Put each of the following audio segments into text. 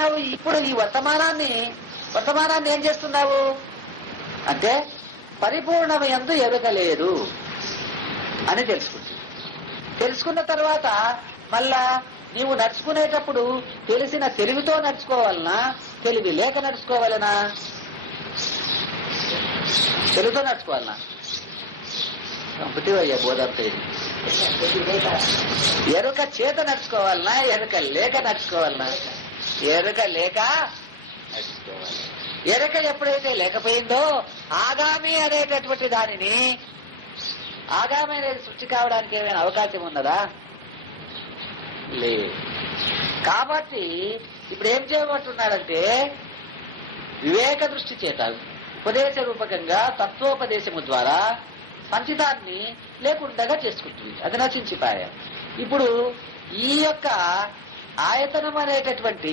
చేస్తున్నావు? ఇప్పుడు ఈ వర్తమానాన్ని ఏం చేస్తున్నావు అంటే పరిపూర్ణమయందు ఎరుగలేదు అని తెలుసుకున్న తర్వాత మళ్ళా నీవు నడుచుకునేటప్పుడు తెలిసిన తెలివితో నడుచుకోవాలనా, తెలివి లేక నడుచుకోవాలనా? తెలివితో నడుచుకోవాలనా? కంపిటివయ్యా బోధంతో ఎరుక చేత నడుచుకోవాలనా, ఎరుక లేక నడుచుకోవాలనా? ఎరుక లేక నడుచుకోవాలి. ఎరుక ఎప్పుడైతే లేకపోయిందో ఆగామి అనేటటువంటి దానిని, ఆగామి అనేది సృష్టి కావడానికి ఏమైనా అవకాశం ఉన్నదా? లేదు. కాబట్టి ఇప్పుడు ఏం చేయబోతున్నాడంటే వివేక దృష్టి చేత ఉపదేశ రూపకంగా తత్వోపదేశము ద్వారా సంచితాన్ని లేకుండా చేసుకుంటుంది. అది నశించిపాయ. ఇప్పుడు ఈ యొక్క ఆయతనం అనేటటువంటి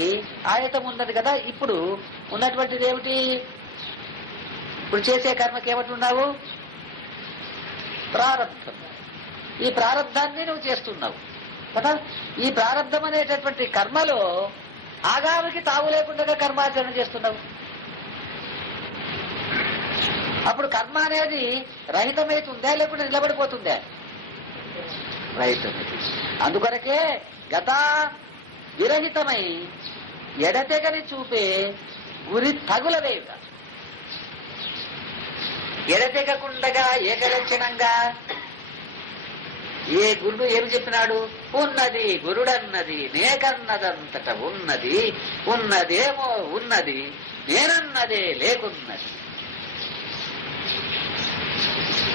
ఆయతం ఉన్నది కదా, ఇప్పుడు ఉన్నటువంటిది ఏమిటి? ఇప్పుడు చేసే కర్మకి ఏమంటున్నావు? ప్రారంధం. ఈ ప్రారంధాన్ని నువ్వు చేస్తున్నావు కదా. ఈ ప్రారంధం అనేటటువంటి కర్మలో ఆగామికి తావు లేకుండా కర్మాచరణ చేస్తున్నావు. అప్పుడు కర్మ అనేది రహితమైతుందా లేకుండా నిలబడిపోతుందా? రహితమై. అందుకొరకే గత విరహితమై ఎడతెగని చూపే గురి తగులవేయుట. ఎడతెగకుండగా ఏకలక్షణంగా ఏ గురుడు ఏమి చెప్పినాడు? ఉన్నది గురుడన్నది నేకన్నదంతట ఉన్నది, ఉన్నదేమో ఉన్నది, నేనన్నదే లేకున్నది.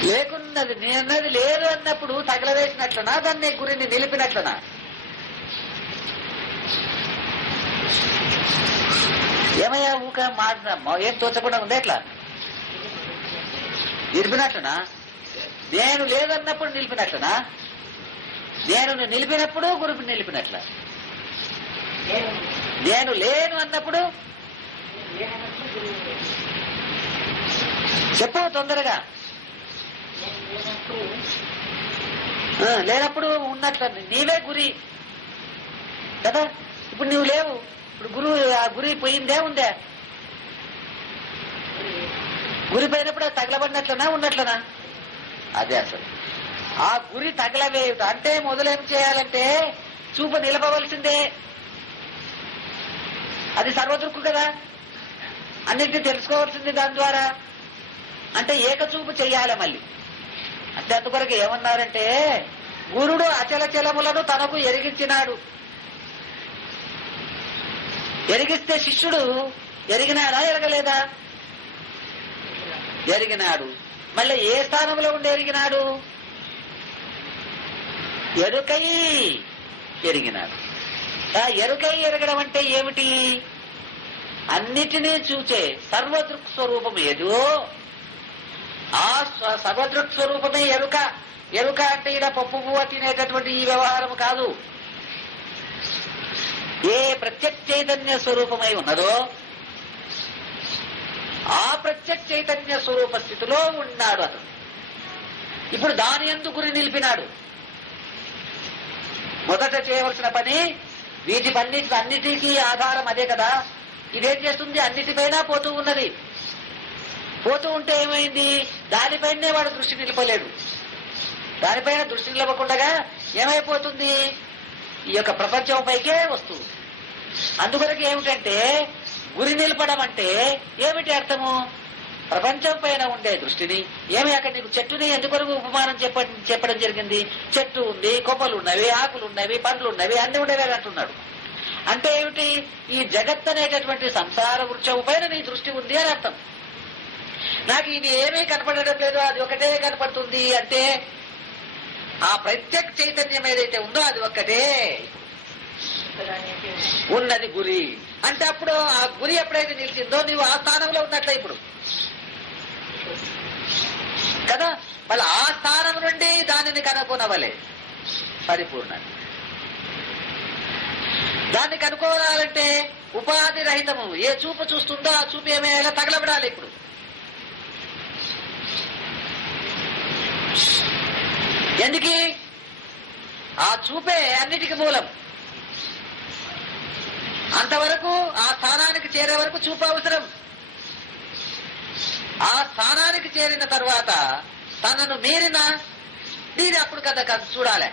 లేకున్నది నేనన్నది లేదు అన్నప్పుడు తగలవేసినట్లనా, దాన్ని గురిని నిలిపినట్లనా? ఏమయ్యా ఊక మాట ఏం తోచకుండా ఉంది, ఎట్లా నిలిపినట్లనా? నేను లేదన్నప్పుడు నిలిపినట్లనా? నేను నిలిపినప్పుడు గురుపు నిలిపినట్ల? నేను లేను అన్నప్పుడు చెప్పు తొందరగా. లేనప్పుడు ఉన్నట్ల నీవే గురి కదా. ఇప్పుడు నువ్వు లేవు, ఇప్పుడు ఆ గురి పోయిందే ఉందే? గురి పోయినప్పుడు అది తగలబడినట్లనా ఉన్నట్లనా? అదే అసలు ఆ గురి తగలవేయుట అంటే మొదలేం చేయాలంటే చూపు నిలపవలసిందే. అది సర్వదృక్కు కదా, అన్నిటినీ తెలుసుకోవాల్సింది దాని ద్వారా. అంటే ఏకచూపు చెయ్యాలి మళ్ళీ. అంటే అందుకొరకు ఏమన్నారంటే గురుడు అచలచలములను తనకు ఎరిగించినాడు. ఎరిగిస్తే శిష్యుడు ఎరిగినాడా ఎరగలేదా? ఎరిగినాడు. మళ్ళీ ఏ స్థానంలో ఉండి ఎరిగినాడు? ఎరుకై ఎరిగినాడు. ఆ ఎరుకై ఎరగడం అంటే ఏమిటి? అన్నిటినీ చూచే సర్వదృక్ స్వరూపం ఏదో ఆ సర్వదృక్ స్వరూపమే ఎరుక. ఎరుక అంటే ఇలా పప్పు పువ్వ తినేటటువంటి ఈ వ్యవహారం కాదు. ఏ ప్రత్యక్ష చైతన్య స్వరూపమై ఉన్నదో ఆ ప్రత్యక్ష చైతన్య స్వరూప స్థితిలో ఉన్నాడు అతను. ఇప్పుడు దాని యందు గురి నిలిపినాడు. మొదట చేయవలసిన పని అన్నిటికీ ఆధారం అదే కదా. ఇదేం చేస్తుంది? అన్నిటిపైన పోతూ ఉన్నది. పోతూ ఉంటే ఏమైంది? దానిపైనే వాడు దృష్టి నిలపలేడు. దానిపైన దృష్టి నిలవకుండా ఏమైపోతుంది? ఈ యొక్క ప్రపంచం పైకే వస్తుంది. అందుకొరకు ఏమిటంటే గురి నిలపడం అంటే ఏమిటి అర్థము? ప్రపంచం పైన ఉండే దృష్టిని ఏమి అక్కడ నీకు చెట్టుని ఎందుకొరకు ఉపమానం చెప్పడం జరిగింది? చెట్టు ఉంది, కొమ్మలు ఉన్నవి, ఆకులు ఉన్నవి, పండ్లు ఉన్నవి, అన్ని ఉండేవి అంటున్నాడు. అంటే ఏమిటి? ఈ జగత్ అనేటటువంటి సంసార వృక్షం పైన నీ దృష్టి ఉంది అని అర్థం. నాకు ఇది ఏమీ కనపడడం లేదు, అది ఒకటే కనపడుతుంది అంటే ఆ ప్రత్యక్ష చైతన్యం ఏదైతే ఉందో అది ఒక్కటే ఉన్నది గురి. అంటే అప్పుడు ఆ గురి ఎప్పుడైతే నిలిచిందో నీవు ఆ స్థానంలో ఉన్నట్లే ఇప్పుడు కదా. మళ్ళీ ఆ స్థానం నుండి దానిని కనుక్కోనవలే పరిపూర్ణ. దాన్ని కనుక్కోవాలంటే ఉపాధి రహితము. ఏ చూపు చూస్తుందో ఆ చూపు ఏమైనా తగలబడాలి. ఇప్పుడు ఎందుకు? ఆ చూపే అన్నిటికీ మూలం. అంతవరకు ఆ స్థానానికి చేరే వరకు చూపు అవసరం. ఆ స్థానానికి చేరిన తర్వాత తనను మీరిన దీని అప్పుడు కదా చూడాలి.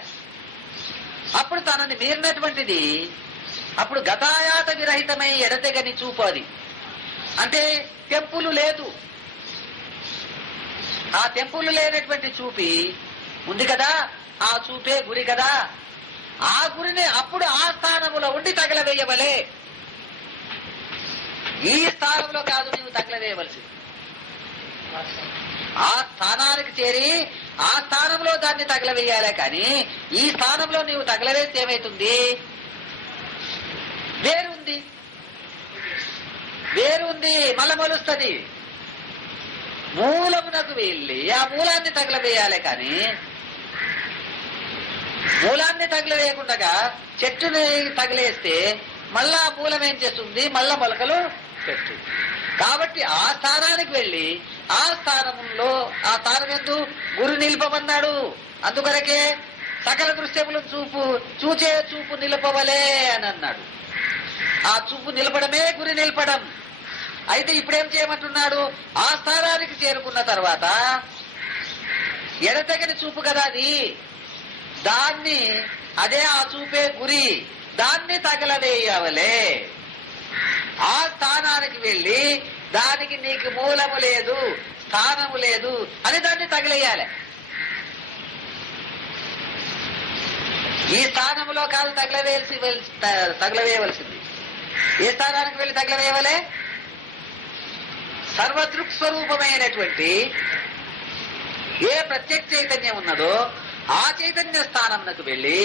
అప్పుడు తనని మీరినటువంటిది అప్పుడు గతాయాత విరహితమై ఎడతెగని చూపు. అది అంటే తెంపులు లేదు. ఆ తెంపులు లేనటువంటి చూపి ఉంది కదా, ఆ చూపే గురి కదా. ఆ గురిని అప్పుడు ఆ స్థానములో ఉండి తగలవేయవలే. ఈ స్థానంలో కాదు నీవు తగలవేయవలసింది. ఆ స్థానానికి చేరి ఆ స్థానంలో దాన్ని తగలవేయాలే. కానీ ఈ స్థానంలో నీవు తగలవేస్తే ఏమైతుంది? వేరుంది మళ్ళా మొలుస్తుంది. మూలమునకు వెళ్ళి ఆ మూలాన్ని తగలవేయాలి. కానీ మూలాన్ని తగిలివేయకుండా చెట్టుని తగిలేస్తే మళ్ళా ఆ మూలం ఏం చేస్తుంది? మళ్ళా మొలకలు పెట్టు. కాబట్టి ఆ స్థానానికి వెళ్ళి ఆ స్థానంలో ఆ స్థానం ఎందు గురి నిలుపమన్నాడు. అందుకొరకే సకల దృశ్యములు చూచే చూపు నిలపవలే అని అన్నాడు. ఆ చూపు నిలపడమే గురి నిలపడం. అయితే ఇప్పుడేం చేయమంటున్నాడు? ఆ స్థానానికి చేరుకున్న తర్వాత ఎడతెగని చూపు కదా అది. దాన్ని అదే ఆ చూపే గురి, దాన్ని తగలవేయవలే. ఆ స్థానానికి వెళ్ళి దానికి నీకు మూలము లేదు, స్థానము లేదు అని దాన్ని తగిలేయాలి. ఈ స్థానంలో కాదు తగలవేయవలసింది. ఏ స్థానానికి వెళ్ళి తగలవేయవలే? సర్వదృక్ స్వరూపమైనటువంటి ఏ ప్రత్యక్ష చైతన్యం ఉన్నదో ఆ చైతన్య స్థానంకు వెళ్ళి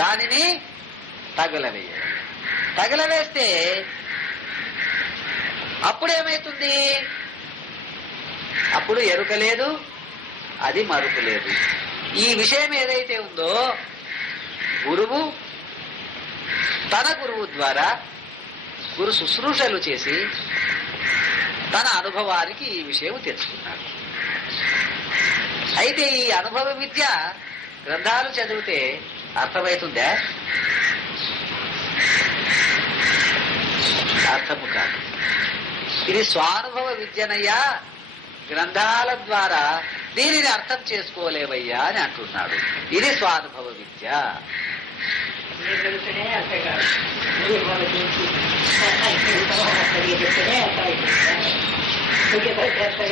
దానిని తగలవేయాలి. తగలవేస్తే అప్పుడేమైతుంది? అప్పుడు ఎరుక లేదు, అది మరుపు లేదు. ఈ విషయం ఏదైతే ఉందో గురువు తన గురువు ద్వారా గురు శుశ్రూషలు చేసి తన అనుభవానికి ఈ విషయం తెలుసుకున్నాడు. అయితే ఈ అనుభవ విద్య గ్రంథాలు చదివితే అర్థమవుతుందా? అర్థము కాదు. ఇది స్వానుభవ విద్యనయ్యా, గ్రంథాల ద్వారా దీనిని అర్థం చేసుకోలేవయ్యా అని అంటున్నాడు. ఇది స్వానుభవ విద్య.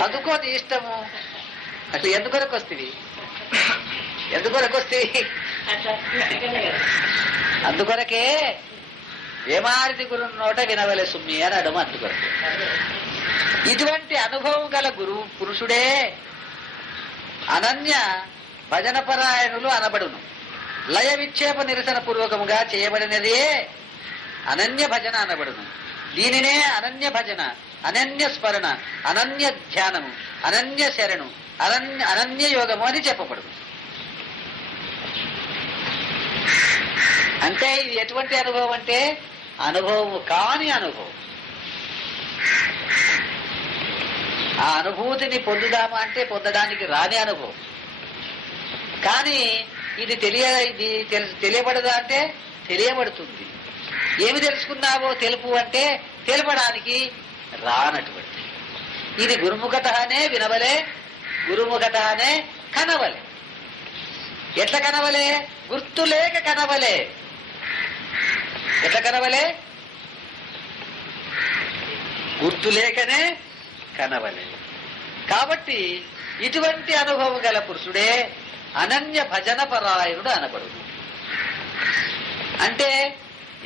చదువుకోని ఇష్టము అసలు ఎందుకొరకు వస్తుంది? అందుకొరకే వేమారిది గురు నోట వినవలే సుమ్మి అని అడము. అందుకొరకు ఇటువంటి అనుభవం గల గురువు పురుషుడే అనన్య భజనపరాయణులు అనబడును. లయ విక్షేప నిరసన పూర్వకముగా చేయబడినదే అనన్య భజన అనబడును. దీనినే అనన్య భజన, అనన్య స్మరణ, అనన్య ధ్యానము, అనన్య శరణు, అనన్య యోగము అని చెప్పబడును. అంటే ఇది ఎటువంటి అనుభవం అంటే అనుభవము కాని అనుభవం. ఆ అనుభూతిని పొందుదామా అంటే పొందడానికి రాని అనుభవం. కానీ ఇది తెలియబడదా అంటే తెలియబడుతుంది. ఏమి తెలుసుకున్నావో తెలుపు అంటే తెలపడానికి రానటువంటి. ఇది గురుముఖతనే వినవలే, గురుముఖతనే కనవలే. ఎట్లా కనవలే? గుర్తు లేక కనవలే. ఎట్లా కనవలే? గుర్తు లేకనే కనవలే. కాబట్టి ఇటువంటి అనుభవం గల పురుషుడే అనన్య భజన పరాయణుడు అనబడును. అంటే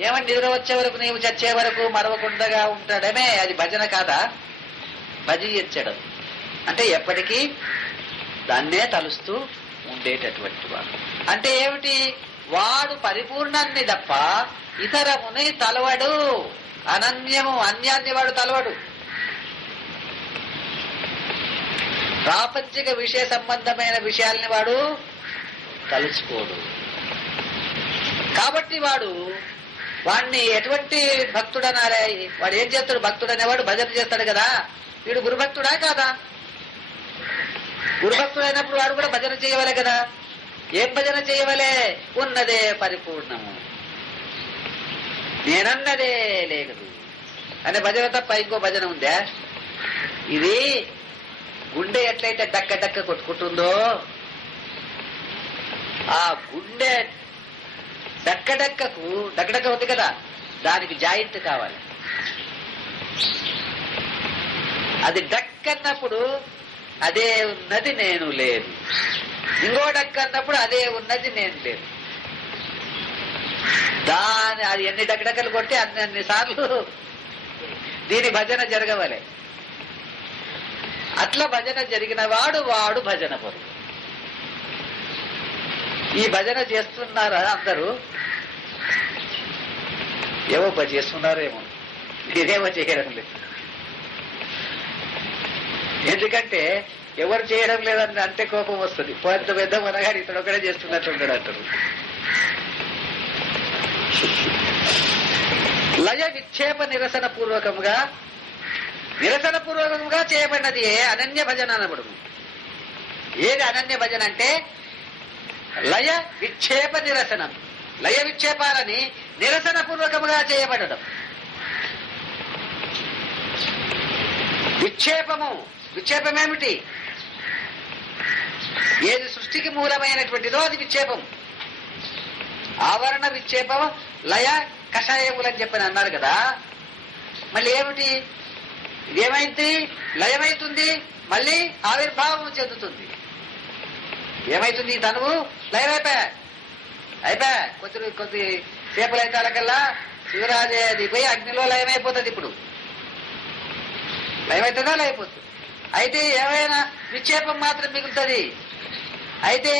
ఏమంటే నిద్ర వచ్చే వరకు నీవు చచ్చే వరకు మరవకుండగా ఉంటాడమే, అది భజన కాదా? భజించడం అంటే ఎప్పటికీ దాన్నే తలుస్తూ ఉండేటటువంటి వాడు. అంటే ఏమిటి? వాడు పరిపూర్ణాన్ని తప్ప ఇతరముని తలవడు. అనన్యము అన్యాన్ని వాడు తలవడు. ప్రాపంచిక విషయ సంబంధమైన విషయాల్ని వాడు తలుచుకోడు. కాబట్టి వాడిని ఎటువంటి భక్తుడు అనాలే? వాడు ఏం చేస్తాడు? భక్తుడు అనేవాడు భజన చేస్తాడు కదా. వీడు గురుభక్తుడా కాదా? గురుభక్తుడు అయినప్పుడు వాడు కూడా భజన చేయవలే కదా. ఏం భజన చేయవలే? ఉన్నదే పరిపూర్ణము. నేనన్నదే లేదు అనే భజన తప్ప ఇంకో భజన ఉందా? ఇది గుండె ఎట్లయితే డక్క డక్క కొట్టుకుంటుందో ఆ గుండె డక్కడక్కకు డక్కడక్క ఉంది కదా, దానికి జాయింట్ కావాలి. అది డక్ అన్నప్పుడు అదే ఉన్నది నేను లేదు, ఇంకో డక్ అన్నప్పుడు అదే ఉన్నది నేను లేదు. అది ఎన్ని డక్కడక్కలు కొట్టి అన్ని సార్లు దీని భజన జరగవలే. అట్లా భజన జరిగిన వాడు భజన పరుడు. ఈ భజన చేస్తున్నారా అందరూ? ఏవో చేస్తున్నారేమో, నేనేమో చేయడం లేదు. ఎందుకంటే ఎవరు చేయడం లేదని అంటే కోపం వస్తుంది. పెద్ద పెద్ద మనగాడు ఇతడు ఒకడే చేస్తున్నట్టుంటాడు అంటారు. లయ విక్షేప నిరసన పూర్వకముగా చేయబడినది అనన్య భజన అనబడును. ఏది అనన్య భజన అంటే లయ విక్షేప నిరసనం. లయ విక్షేపాలని నిరసన పూర్వకముగా చేయబడడం. విక్షేపమేమిటి? ఏది సృష్టికి మూలమైనటువంటిదో అది విక్షేపం. ఆవరణ విక్షేపం, లయ కషాయములని చెప్పని అన్నారు కదా. మళ్ళీ ఏమిటి? ఇదేమైంది? లయమైతుంది, మళ్ళీ ఆవిర్భావం చెందుతుంది. ఏమైతుంది? తనువు లయమైపోయా కొద్ది సేపలు అయితే అలాకల్లా శివరాజే అది పోయి అగ్నిలో లయమైపోతుంది. ఇప్పుడు లయమవుతుందా? లయపోతుంది. అయితే ఏమైనా విక్షేపం మాత్రం మిగులుతుంది. అయితే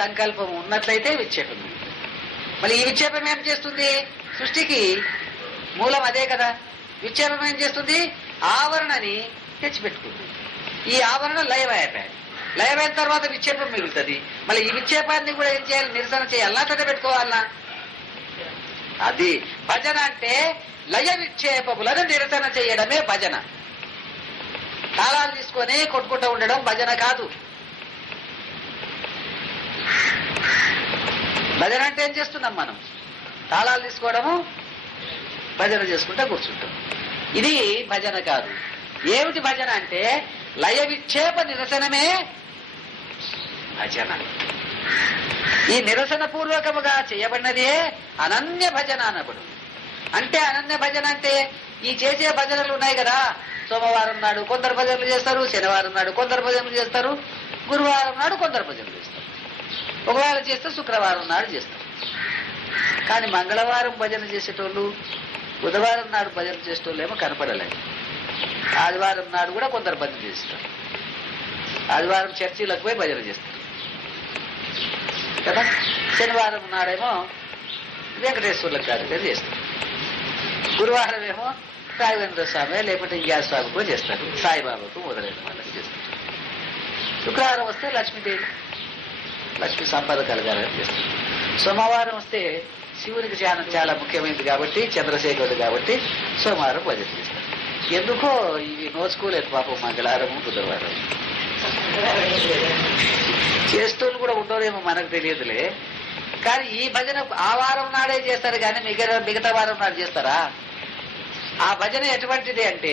సంకల్పం ఉన్నట్లయితే విక్షేపం మిగులుతుంది. మళ్ళీ ఈ విక్షేపం ఏం చేస్తుంది? సృష్టికి మూలం అదే కదా. విక్షేపం ఏం చేస్తుంది? ఆవరణని తెచ్చిపెట్టుకుంది. ఈ ఆవరణ లయమైన తర్వాత విక్షేపం మిగులుతుంది. మళ్ళీ ఈ విక్షేపాన్ని కూడా ఏం చేయాలి? నిరసన చేయాలన్నా తన పెట్టుకోవాలన్నా. అది భజన అంటే లయ విక్షేపములను నిరసన చేయడమే భజన. తాళాలు తీసుకొని కొట్టుకుంటూ ఉండడం భజన కాదు. భజన అంటే ఏం చేస్తున్నాం మనం? తాళాలు తీసుకోవడము, భజన చేసుకుంటూ కూర్చుంటాం. ఇది భజన కాదు. ఏమిటి భజన అంటే లయ విక్షేప నిరసనమే భజన. ఈ నిరసన పూర్వకముగా చేయబడినదే అనన్య భజన అనబడు. అంటే అనన్య భజన అంటే ఈ చేసే భజనలు ఉన్నాయి కదా. సోమవారం నాడు కొందరు భజనలు చేస్తారు, శనివారం నాడు కొందరు భజనలు చేస్తారు, గురువారం నాడు కొందరు భజనలు చేస్తారు, ఒకవేళ చేస్తే శుక్రవారం నాడు చేస్తారు. కానీ మంగళవారం భజన చేసేటోళ్ళు, బుధవారం నాడు భజన చేసేటోళ్ళు ఏమో కనపడలేదు. ఆదివారం నాడు కూడా కొందరు భజన చేస్తారు. ఆదివారం చర్చిలకు పోయి భజన చేస్తారు కదా. శనివారం నాడేమో వెంకటేశ్వర్లకు కార్యక్రమం చేస్తారు. గురువారం ఏమో రాఘవేంద్ర స్వామి లేకపోతే ఇంగ్యాస్ స్వామి కూడా చేస్తారు, సాయిబాబాకు మొదలైన వాళ్ళకి చేస్తారు. శుక్రవారం వస్తే లక్ష్మీదేవి, లక్ష్మీ సంపద కలగాలని చేస్తారు. సోమవారం వస్తే శివునికి ధ్యానం చాలా ముఖ్యమైనది కాబట్టి, చంద్రశేఖరుడు కాబట్టి సోమవారం భజన చేస్తారు. ఎందుకో ఇవి నోచుకోలేదు పాపం మంగళవారం బుధవారం. చేస్తూళ్ళు కూడా ఉండరేమో మనకు తెలియదులే. కానీ ఈ భజన ఆ వారం నాడే చేస్తారు కానీ మిగతా వారం నాడు చేస్తారా? ఆ భజన ఎటువంటిది అంటే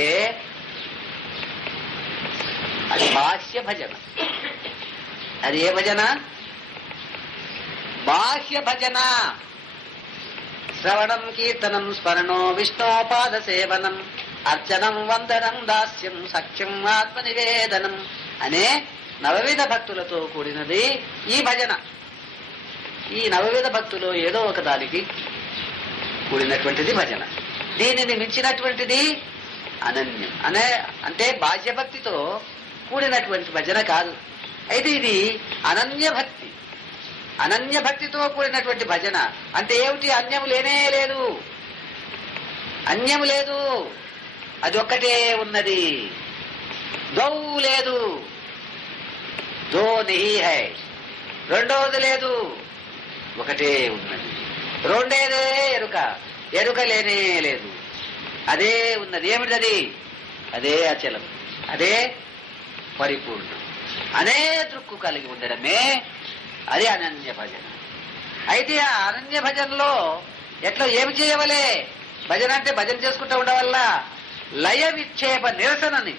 అది బాహ్య భజన. అది ఏ భజన? బాహ్య భజన. శ్రవణం, కీర్తనం, స్మరణో, విష్ణోపాద సేవనం, అర్చనం, వందనం, దాస్యం, సఖ్యం, ఆత్మనివేదనం అనే నవవిధ భక్తులతో కూడినది ఈ భజన. ఈ నవవిధ భక్తులు ఏదో ఒక దానికి కూడినటువంటిది భజన. దీనిని మించినటువంటిది అనన్యం అంటే బాహ్య భక్తితో కూడినటువంటి భజన కాదు. అయితే ఇది అనన్య భక్తి. అనన్య భక్తితో కూడినటువంటి భజన అంటే ఏమిటి? అన్యము లేనే లేదు, అన్యము లేదు, అది ఒక్కటే ఉన్నది. దౌ లేదు, దో నహీ హై, రెండోది లేదు, ఒకటే ఉన్నది. రెండేదే ఎరుక, ఎరుక లేనే లేదు, అదే ఉన్నది. ఏమిటది? అదే అచలం, అదే పరిపూర్ణం, అనే దృక్కు కలిగి ఉండడమే అది అనన్య భజన. అయితే ఆ అనన్య భజనలో ఎట్లా ఏమి చేయవలే? భజన అంటే భజన చేసుకుంటూ ఉండవల్ల లయ విక్షేప నిరసనని,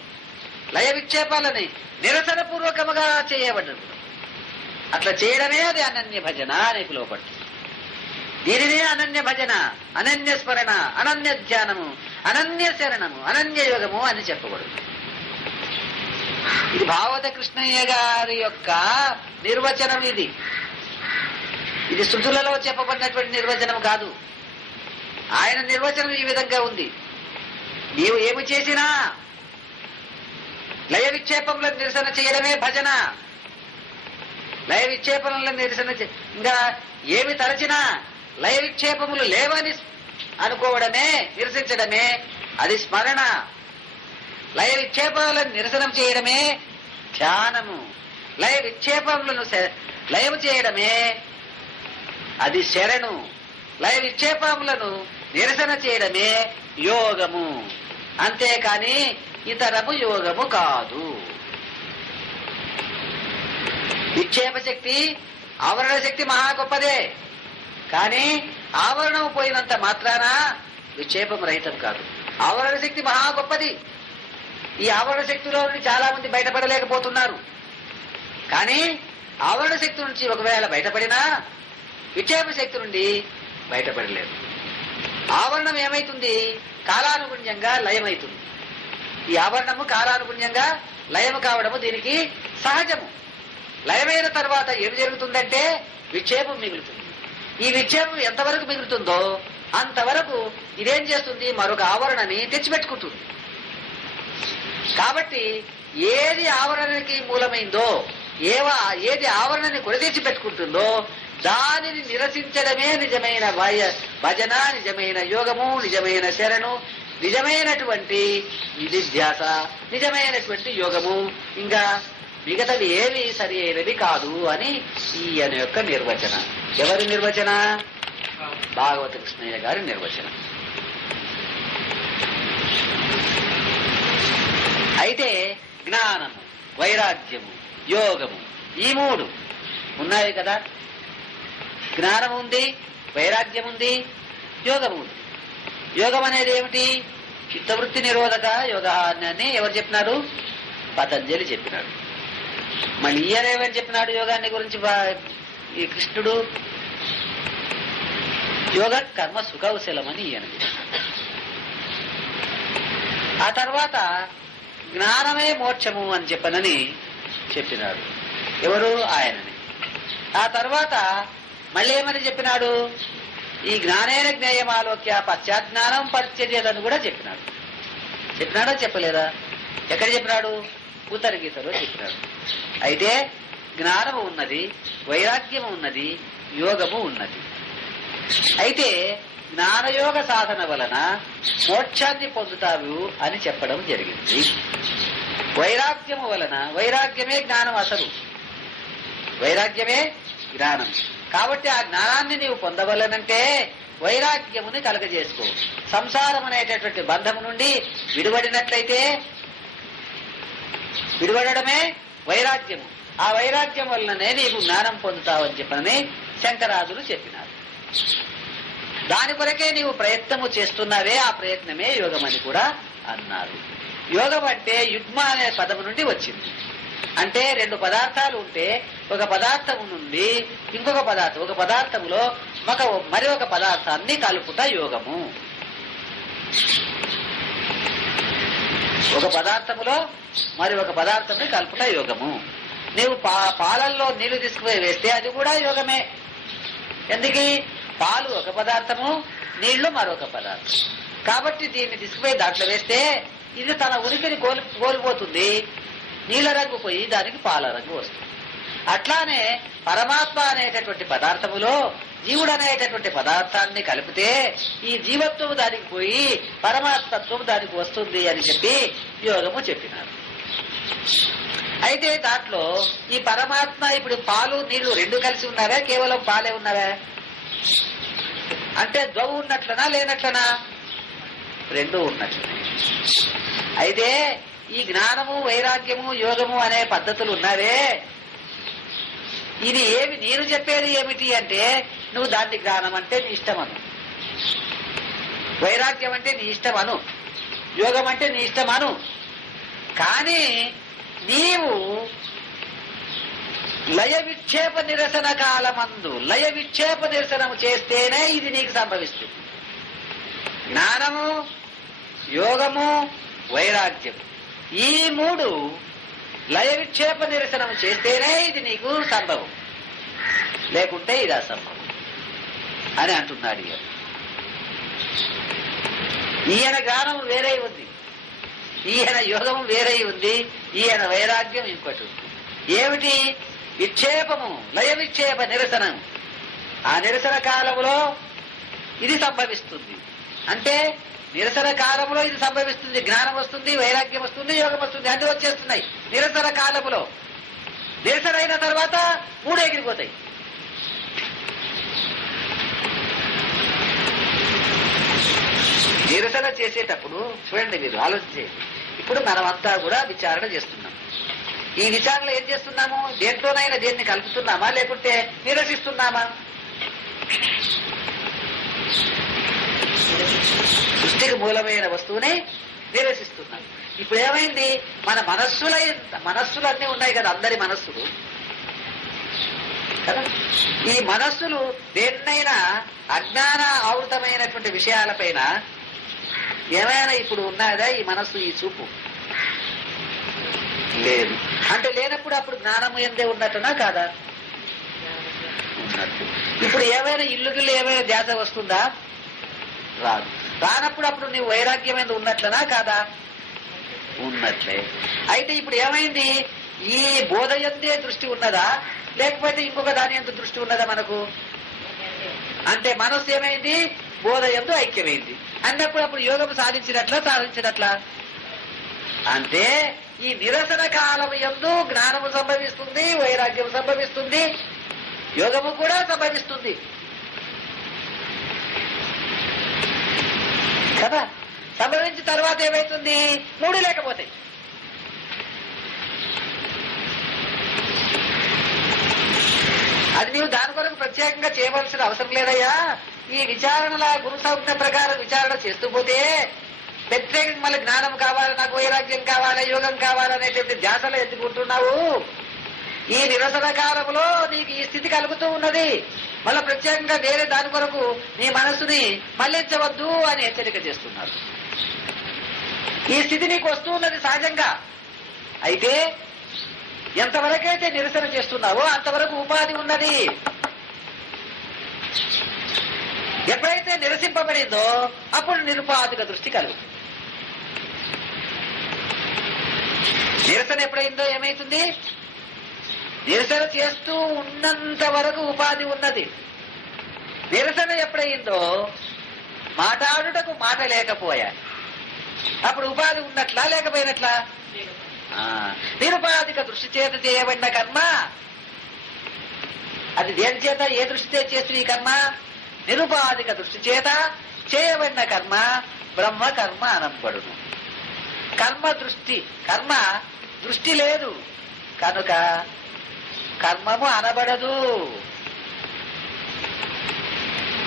లయ విక్షేపాలని నిరసన పూర్వకముగా చేయబడ్డది. అట్లా చేయడమే అది అనన్య భజన అని పిలువబడుతుంది. దీనినే అనన్య భజన, అనన్య స్మరణ, అనన్య ధ్యానము, అనన్య శరణము, అనన్య యోగము అని చెప్పబడుతుంది. ఇది భాగవత కృష్ణయ్య గారి యొక్క నిర్వచనం. ఇది శృతులలో చెప్పబడినటువంటి నిర్వచనం కాదు. ఆయన నిర్వచనం ఈ విధంగా ఉంది. నీవు ఏమి చేసినా లయ విక్షేపములను నిరసన చేయడమే భజన. లయ విక్షేపములను నిరసన ఇంకా ఏమి తలచినా లయ విక్షేపములు లేవని అనుకోవడమే, నిరసించడమే అది స్మరణ. లయ విక్షేపాలను నిరసనం చేయడమే ధ్యానము. లయ విక్షేపములను లయము చేయడమే అది శరణు. లయ విక్షేపములను నిరసన చేయడమే యోగము. అంతేకాని ఇతరము యోగము కాదు. విక్షేప శక్తి, ఆవరణ శక్తి మహా గొప్పదే. కానీ ఆవరణం పోయినంత మాత్రాన విక్షేపం రహితం కాదు. ఆవరణ శక్తి మహా గొప్పది. ఈ ఆవరణ శక్తిలో నుండి చాలా మంది బయటపడలేకపోతున్నారు. కానీ ఆవరణ శక్తి నుంచి ఒకవేళ బయటపడినా విక్షేప శక్తి నుండి బయటపడలేదు. ఆవరణం ఏమైతుంది? కాలానుగుణ్యంగా లయమైతుంది. ఈ ఆవరణము కాలానుగుణ్యంగా లయము కావడము దీనికి సహజము. లయమైన తర్వాత ఏమి జరుగుతుందంటే విక్షేపం మిగులుతుంది. ఈ విక్షేపం ఎంతవరకు మిగులుతుందో అంతవరకు ఇదేం చేస్తుంది? మరొక ఆవరణని తెచ్చిపెట్టుకుంటుంది. కాబట్టి ఏది ఆవరణకి మూలమైందో, ఏది ఆవరణని కొడతీర్చి పెట్టుకుంటుందో దానిని నిరసించడమే నిజమైన భజన, నిజమైన యోగము, నిజమైన శరణు, నిజమైనటువంటి నిధిధ్యాస, నిజమైనటువంటి యోగము. ఇంకా మిగతాది ఏవి సరి అయినది కాదు అని ఈయన యొక్క నిర్వచన. ఎవరి నిర్వచన? భాగవత కృష్ణయ్య గారి నిర్వచనం. అయితే జ్ఞానము, వైరాగ్యము, యోగము ఈ మూడు ఉన్నాయి కదా. జ్ఞానం ఉంది, వైరాగ్యం ఉంది, యోగము ఉంది. యోగం అనేది ఏమిటి? చిత్తవృత్తి నిరోధక యోగ అని ఎవరు చెప్పినారు? పతంజలి చెప్పినాడు. మళ్ళీ ఈయనేమని చెప్పినాడు యోగాన్ని గురించి ఈ కృష్ణుడు? యోగ కర్మ సుఖౌశలమని ఈయన చెప్పినాడు. ఆ తర్వాత జ్ఞానమే మోక్షము అని చెప్పనని చెప్పినాడు. ఎవరు? ఆయనని. ఆ తర్వాత మళ్ళీ ఏమని చెప్పినాడు? ఈ జ్ఞానేన జ్ఞేయమాలోక్య పశ్చాజ్ఞానం పరిచర్యదని కూడా చెప్పినాడు. చెప్పినాడా చెప్పలేదా? ఎక్కడ చెప్పినాడు? ఉత్తరగీతలో చెప్పినాడు. అయితే జ్ఞానము ఉన్నది, వైరాగ్యము ఉన్నది, యోగము ఉన్నది. అయితే జ్ఞానయోగ సాధన వలన మోక్షాన్ని పొందుతావు అని చెప్పడం జరిగింది. వైరాగ్యము వలన, వైరాగ్యమే జ్ఞానం, అసలు వైరాగ్యమే జ్ఞానం. కాబట్టి ఆ జ్ఞానాన్ని నీవు పొందవలనంటే వైరాగ్యముని కలగజేసుకో. సంసారం అనేటటువంటి బంధము నుండి విడిపడినట్లయితే విడిపడమే వైరాగ్యము. ఆ వైరాగ్యం వలననే నీవు జ్ఞానం పొందుతావని చెప్పని శంకరాదులు చెప్పినారు. దాని కొరకే నీవు ప్రయత్నము చేస్తున్నావే, ఆ ప్రయత్నమే యోగమని కూడా అన్నారు. యోగం అంటే యుగ్మ అనే పదము నుండి వచ్చింది. అంటే రెండు పదార్థాలు ఉంటే ఒక పదార్థము నుండి ఇంకొక పదార్థం, ఒక పదార్థములో మరి ఒక పదార్థాన్ని కలుపుట యోగము. ఒక పదార్థములో మరి ఒక పదార్థంని కలుపుట యోగము. నీవు పాలల్లో నీళ్లు తీసుకుపోయి వేస్తే అది కూడా యోగమే. ఎందుకు? పాలు ఒక పదార్థము, నీళ్లు మరొక పదార్థం. కాబట్టి దీన్ని తీసుకుపోయి దాంట్లో వేస్తే ఇది తన ఉనికిని కోల్పోతుంది. నీళ్ల రంగు పోయి దానికి పాల రంగు వస్తుంది. అట్లానే పరమాత్మ అనేటటువంటి పదార్థములో జీవుడు అనేటటువంటి పదార్థాన్ని కలిపితే ఈ జీవత్వము దానికి పోయి పరమాత్మత్వము దానికి వస్తుంది అని చెప్పి యోగము చెప్పినారు. అయితే దాంట్లో ఈ పరమాత్మ ఇప్పుడు పాలు నీళ్లు రెండు కలిసి ఉన్నావా, కేవలం పాలే ఉన్నావా? అంటే ద్వవు ఉన్నట్లనా లేనట్లనా? రెండు ఉన్నట్లనే. అయితే ఈ జ్ఞానము, వైరాగ్యము, యోగము అనే పద్ధతులు ఉన్నావే, ఇది ఏమి నేను చెప్పేది ఏమిటి అంటే నువ్వు దాన్ని జ్ఞానం అంటే నీ ఇష్టమను. వైరాగ్యం అంటే నీ ఇష్టం అను, యోగం అంటే నీ ఇష్టం అను. కానీ నీవు లయ విక్షేప నిరసన కాలమందు లయ విక్షేప నిరసనము చేస్తేనే ఇది నీకు సంభవిస్తుంది. జ్ఞానము, యోగము, వైరాగ్యము ఈ మూడు లయ విక్షేప నిరసనము చేస్తేనే ఇది నీకు సంభవం, లేకుంటే ఇది అసంభవం అని అంటున్నాడు. ఈయన జ్ఞానం వేరే ఉంది, ఈయన యోగము వేరే ఉంది, ఈయన వైరాగ్యం ఇంకోటి ఉంది. ఏమిటి? విక్షేపము, లయ విక్షేప నిరసనం. ఆ నిరసన కాలంలో ఇది సంభవిస్తుంది. అంటే నిరసన కాలంలో ఇది సంభవిస్తుంది. జ్ఞానం వస్తుంది, వైరాగ్యం వస్తుంది, యోగం వస్తుంది, అన్ని వచ్చేస్తున్నాయి నిరసన కాలములో. నిరసన అయిన తర్వాత మూడు ఎగిరిపోతాయి. నిరసన చేసేటప్పుడు చూడండి, మీరు ఆలోచించేది. ఇప్పుడు మనమంతా కూడా విచారణ చేస్తున్నాం. ఈ విచారణలో ఏం చేస్తున్నాము? దేంట్లోనైనా దేన్ని కలుపుతున్నామా, లేకుంటే నిరసిస్తున్నామా? సృష్టికి మూలమైన వస్తువుని నిరసిస్తున్నాం. ఇప్పుడు ఏమైంది? మన మనస్సులన్నీ ఉన్నాయి కదా, అందరి మనస్సులు కదా. ఈ మనస్సులు దేన్నైనా అజ్ఞాన ఆవృతమైనటువంటి విషయాలపైన ఏమైనా ఇప్పుడు ఉన్నదా ఈ మనస్సు, ఈ చూపు? లేదు. అంటే లేనప్పుడు అప్పుడు జ్ఞానము ఎందే ఉన్నట్టునా కాదా? ఉన్నట్టు. ఇప్పుడు ఏమైనా ఇల్లుగిల్లు ఏమైనా ధ్యాస వస్తుందా? రాదు. రానప్పుడు అప్పుడు నీవు వైరాగ్యం మీద ఉన్నట్లనా కాదా? ఉన్నట్లే. అయితే ఇప్పుడు ఏమైంది? ఈ బోధ ఎందే దృష్టి ఉన్నదా, లేకపోతే ఇంకొక దాని ఎందు దృష్టి ఉన్నదా మనకు? అంటే మనస్సు ఏమైంది? బోధ ఎందు ఐక్యమైంది అన్నప్పుడు అప్పుడు యోగం సాధించినట్లా. అంటే ఈ నిరసన కాలం యందు జ్ఞానము సంభవిస్తుంది, వైరాగ్యం సంభవిస్తుంది, యోగము కూడా సంభవిస్తుంది కదా. సంభవించిన తర్వాత ఏమైతుంది? మూడు లేకపోతాయి. అది నీవు దాని కొరకు ప్రత్యేకంగా చేయవలసిన అవసరం లేదయ్యా. ఈ విచారణల గురు సంజ్ఞ ప్రకారం విచారణ చేస్తూ పోతే ప్రత్యేకంగా మళ్ళీ జ్ఞానం కావాలి, నాకు వైరాగ్యం కావాలి, యోగం కావాలనేటువంటి ధ్యాసలో ఎత్తుకుంటున్నావు. ఈ నిరసన కాలంలో నీకు ఈ స్థితి కలుగుతూ ఉన్నది. మళ్ళీ ప్రత్యేకంగా వేరే దాని కొరకు నీ మనస్సుని మళ్లించవద్దు అని హెచ్చరిక చేస్తున్నారు. ఈ స్థితి నీకు వస్తూ ఉన్నది సహజంగా. అయితే ఎంతవరకైతే నిరసన చేస్తున్నావో అంతవరకు ఉపాధి ఉన్నది. ఎప్పుడైతే నిరసింపబడిందో అప్పుడు నిరుపాధిక దృష్టి కలుగుతుంది. నిరసన ఎప్పుడైందో ఏమైతుంది? నిరసన చేస్తూ ఉన్నంత వరకు ఉపాధి ఉన్నది. నిరసన ఎప్పుడైందో మాట్లాడుటకు మాట లేకపోయా, అప్పుడు ఉపాధి ఉన్నట్లా లేకపోయినట్లా? నిరుపాధిక దృష్టి చేత చేయబడిన కర్మ అది దేని చేత, ఏ దృష్టితో చేస్తుంది ఈ కర్మ? నిరుపాధిక దృష్టి చేత చేయబడిన కర్మ బ్రహ్మ కర్మ అనబడును. కర్మ దృష్టి లేదు కనుక కర్మము అనబడదు.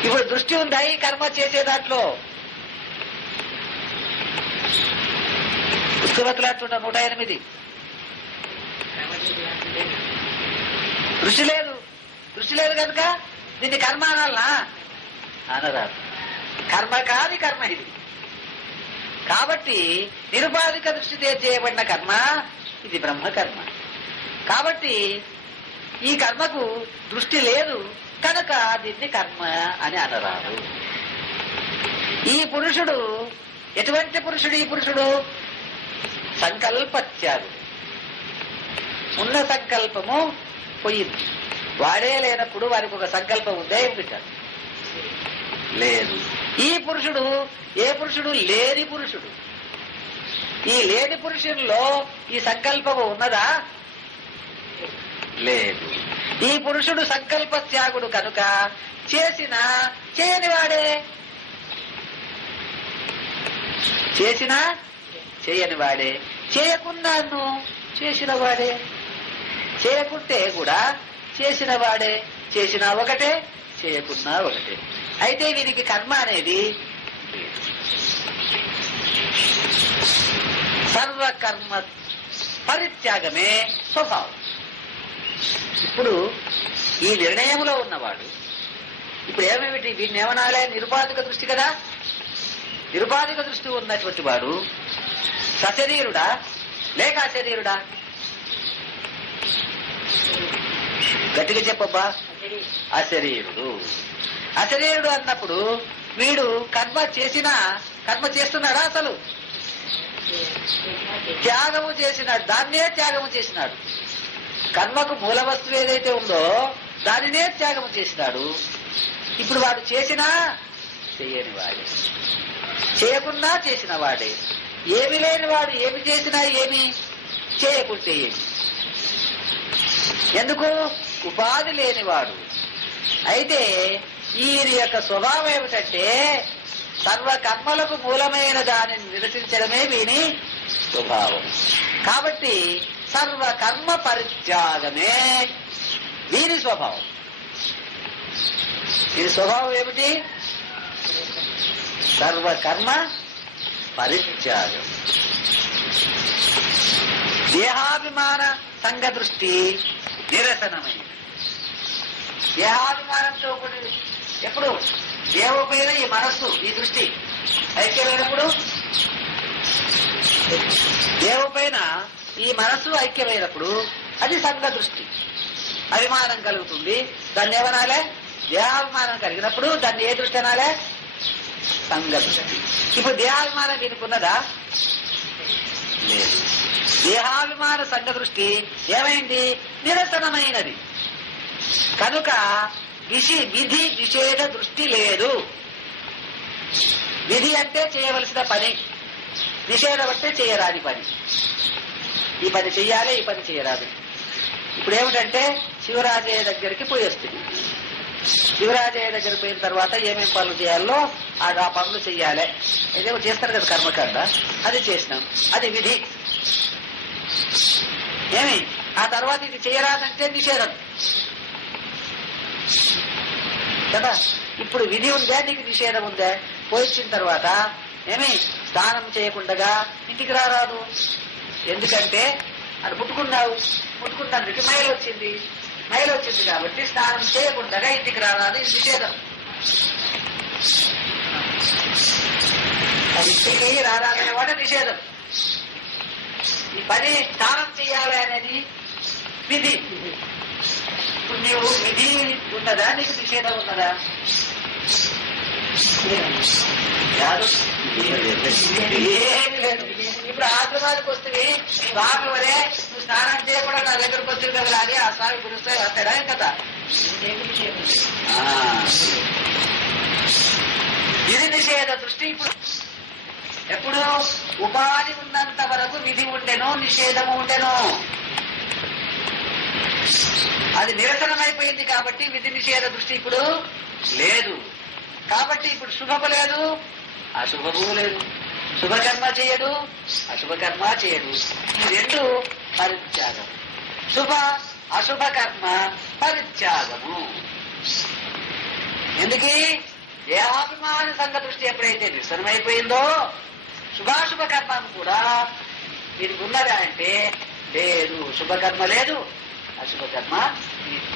ఇప్పుడు దృష్టి ఉందా ఈ కర్మ చేసే దాంట్లో? పుస్తకతులాంటున్న 108 దృష్టి లేదు కనుక దీన్ని కర్మ అనాలనా? అనరాదు. కర్మ కాని కర్మ ఇది. కాబట్టి నిరుపాధిక దృష్టితో చేయబడిన కర్మ ఇది బ్రహ్మకర్మ. కాబట్టి ఈ కర్మకు దృష్టి లేదు కనుక దీన్ని కర్మ అని అనరాదు. ఈ పురుషుడు ఎటువంటి పురుషుడు? ఈ పురుషుడు సంకల్పత్యాగుడు. ఉన్న సంకల్పము పోయింది. వాడే లేనప్పుడు వారికి ఒక సంకల్పం ఉందే ఏమిట? లేదు. ఈ పురుషుడు ఏ పురుషుడు? లేని పురుషుడు. ఈ లేని పురుషుల్లో ఈ సంకల్పము ఉన్నదా? లేదు. ఈ పురుషుడు సంకల్ప త్యాగుడు కనుక చేసినా చేయని వాడే, చేసినా చేయని వాడే, చేయకున్నాను చేసిన వాడే, చేయకుంటే కూడా చేసిన వాడే, చేసినా ఒకటే చేయకున్నా ఒకటే. అయితే వీరికి కర్మ అనేది లేదు. సర్వకర్మ పరిత్యాగమే స్వభావం. ఇప్పుడు ఈ నిర్ణయంలో ఉన్నవాడు ఇప్పుడు ఏమేమిటి వీడిని ఏమనాలే? నిరుపాధిక దృష్టి కదా. నిరుపాధిక దృష్టి ఉన్నటువంటి వాడు సశరీరుడా లేక అశరీరుడా? గట్టిగా చెప్పబ్బా. అశరీరుడు. అశరీరుడు అన్నప్పుడు వీడు కర్మ చేస్తున్నాడా? అసలు త్యాగము చేసినాడు. దాన్నే త్యాగము చేసినాడు. కర్మకు మూల వస్తువు ఏదైతే ఉందో దానినే త్యాగము చేసినాడు. ఇప్పుడు వాడు చేసినా చేయని వాడే, చేయకుండా చేసిన వాడే. ఏమి లేని వాడు ఏమి చేసినా ఏమి, చేయకుంటే ఏమి. ఎందుకు? ఉపాధి లేనివాడు. అయితే ఈయన యొక్క స్వభావం ఏమిటంటే సర్వకర్మలకు మూలమైన దానిని నిరసించడమే వీని స్వభావం. కాబట్టి సర్వకర్మ పరిత్యాగమే వీని స్వభావం. వీని స్వభావం ఏమిటి? సర్వకర్మ పరిత్యాగం. దేహాభిమాన సంఘ దృష్టి నిరసనమైంది. దేహాభిమానంతో కూడి ఎప్పుడు దేవపైన ఈ మనస్సు, ఈ దృష్టి ఐక్యమైనప్పుడు, దేవపైన ఈ మనస్సు ఐక్యమైనప్పుడు అది సంఘ దృష్టి. అభిమానం కలుగుతుంది. దాన్ని ఏమనాలే? దేహాభిమానం కలిగినప్పుడు దాన్ని ఏ దృష్టి అనాలే? సంఘ దృష్టి. ఇప్పుడు దేహాభిమానం వీనుకున్నదా? లేదు. దేహాభిమాన సంఘ దృష్టి ఏమైంది? నిరసనమైనది. కనుక విధి నిషేధ దృష్టి లేదు. విధి అంటే చేయవలసిన పని, నిషేధం అంటే చేయరాని పని. ఈ పని చెయ్యాలి, ఈ పని చేయరాదు. ఇప్పుడు ఏమిటంటే శివరాజయ్య దగ్గరికి పోయి వస్తుంది. శివరాజయ్య దగ్గరికి పోయిన తర్వాత ఏమేమి పనులు చేయాలో ఆ పనులు చెయ్యాలి. ఏదేమో చేస్తారు కదా కర్మకాండ, అది చేసినాం, అది విధి. ఏమి ఆ తర్వాత ఇది చేయరాదంటే నిషేధం కదా. ఇప్పుడు విధి ఉందా, నీకు నిషేధం ఉందా? పోయించిన తర్వాత ఏమి స్నానం చేయకుండా ఇంటికి రారాదు. ఎందుకంటే అది ముట్టుకున్నందుకు మైలు వచ్చింది కాబట్టి స్నానం చేయకుండా ఇంటికి రారాదు. ఇది నిషేధం. అది ఇంటికి రారాదనే వాట నిషేధం. ఈ పని స్నానం చేయాలి అనేది విధి. ఇప్పుడు నీవు విధి ఉన్నదా, నీకు నిషేధం ఉన్నదా? ఏమి లేదు. ఇప్పుడు ఆశ్రమానికి వస్తుంది స్వామి వరే నువ్వు స్నానం చేయకుండా నా దగ్గరకు వచ్చింది కదా అని ఆ స్వామి గురుస్తాయి వస్తాడా కదా. ఇది నిషేధ దృష్టి. ఇప్పుడు ఎప్పుడు ఉపాధి ఉన్నంత వరకు విధి ఉండెను, నిషేధము ఉండెను. అది నిరసనమైపోయింది కాబట్టి విధి నిషేధ దృష్టి ఇప్పుడు లేదు. కాబట్టి ఇప్పుడు శుభము లేదు, అశుభము లేదు. శుభకర్మ చేయడు, అశుభకర్మ చేయడు. ఈ రెండు పరిత్యాగం. శుభ అశుభ కర్మ పరిత్యాగము. ఎందుకీ? దేహాభిమాన సంఘ దృష్టి ఎప్పుడైతే నిరసనమైపోయిందో శుభాశుభ కర్మను కూడా వీరికి ఉన్నదా అంటే లేదు. శుభకర్మ లేదు, అశుభకర్మ లేదు.